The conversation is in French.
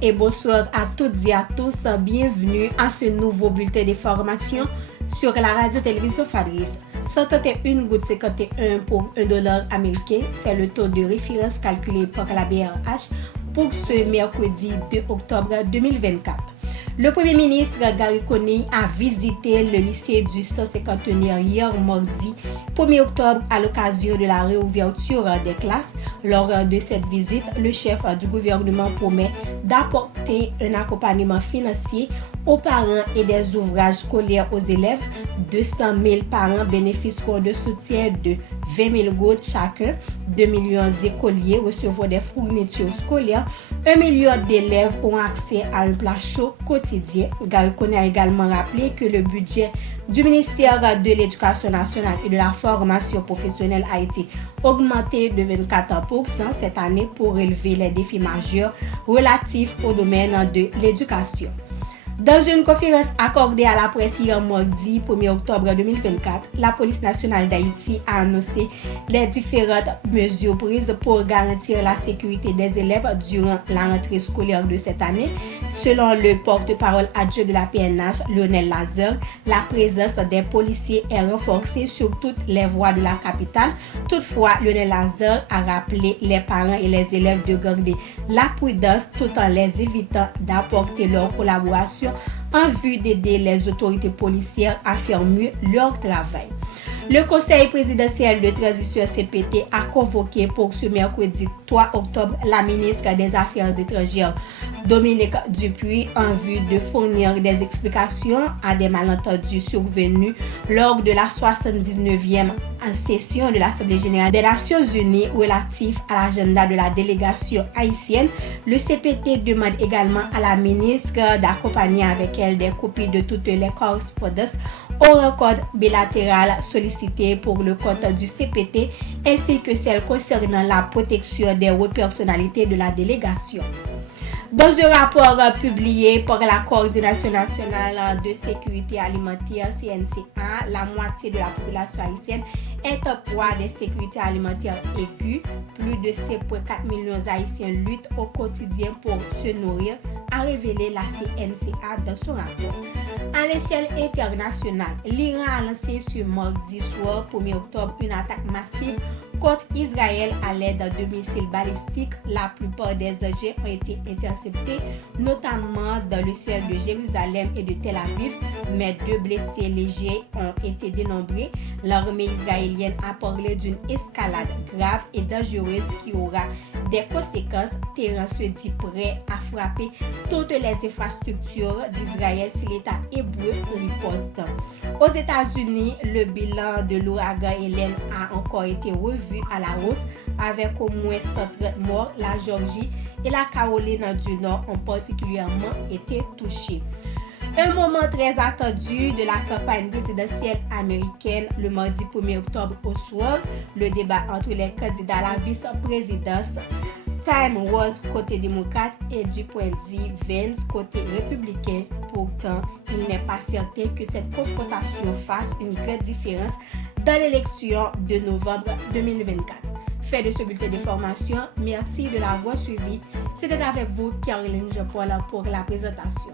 et bonsoir à toutes et à tous. Bienvenue à ce nouveau bulletin d'information sur la radio-télévision Fadris. 131 gouttes 51 pour $1 américain, c'est le taux de référence calculé par la BRH pour ce mercredi 2 octobre 2024. Le Premier ministre Gary Coney a visité le lycée du 151 hier mardi 1er octobre à l'occasion de la réouverture des classes. Lors de cette visite, le chef du gouvernement promet d'apporter un accompagnement financier aux parents et des ouvrages scolaires aux élèves. 200 000 parents bénéficieront de soutien de 20 000 gouttes chacun. 2 millions d'écoliers recevront des fournitures scolaires. 1 million d'élèves auront accès à un plat chaud quotidien. Gary Coney a également rappelé que le budget du ministère de l'Éducation nationale et de la formation professionnelle a été augmenté de 24% cette année pour relever les défis majeurs relatifs au domaine de l'éducation. Dans une conférence accordée à la presse hier mardi 1er octobre 2024, la police nationale d'Haïti a annoncé les différentes mesures prises pour garantir la sécurité des élèves durant la rentrée scolaire de cette année. Selon le porte-parole adjoint de la PNH, Lionel Lazare, la présence des policiers est renforcée sur toutes les voies de la capitale. Toutefois, Lionel Lazare a rappelé les parents et les élèves de garder la prudence tout en les évitant d'apporter leur collaboration en vue d'aider les autorités policières à faire mieux leur travail. Le Conseil présidentiel de transition CPT a convoqué pour ce mercredi 3 octobre la ministre des Affaires étrangères Dominique Dupuis en vue de fournir des explications à des malentendus survenus lors de la 79e session de l'Assemblée générale des Nations unies relatif à l'agenda de la délégation haïtienne. Le CPT demande également à la ministre d'accompagner avec elle des copies de toutes les correspondances aux rencontres bilatérales sollicitées pour le compte du CPT ainsi que celles concernant la protection des hautes personnalités de la délégation. Dans un rapport publié par la Coordination nationale de sécurité alimentaire CNCA, la moitié de la population haïtienne est en proie des sécurités alimentaires aiguës. Plus de 7,4 millions d'Haïtiens luttent au quotidien pour se nourrir, a révélé la CNCA dans son rapport. À l'échelle internationale, l'Iran a lancé ce mardi soir 1er octobre une attaque massive contre Israël à l'aide de missiles balistiques. La plupart des objets ont été interceptés, notamment dans le ciel de Jérusalem et de Tel Aviv, mais 2 blessés légers ont été dénombrés. L'armée israélienne a parlé d'une escalade grave et dangereuse qui aura des conséquences. Téhéran se dit prêt à frapper toutes les infrastructures d'Israël si l'État hébreu riposte. Aux États-Unis, le bilan de l'ouragan Hélène a encore été revu à la hausse avec au moins 130 morts. La Géorgie et la Caroline du Nord ont particulièrement été touchées. Un moment très attendu de la campagne présidentielle américaine le mardi 1er octobre au soir, le débat entre les candidats à la vice-présidence. Time Wars côté démocrate et J.D. Vance côté républicain. Pourtant, il n'est pas certain que cette confrontation fasse une grande différence dans l'élection de novembre 2024. Fait de ce bulletin d'information, merci de l'avoir suivi. C'était avec vous Caroline Jean-Paul pour la présentation.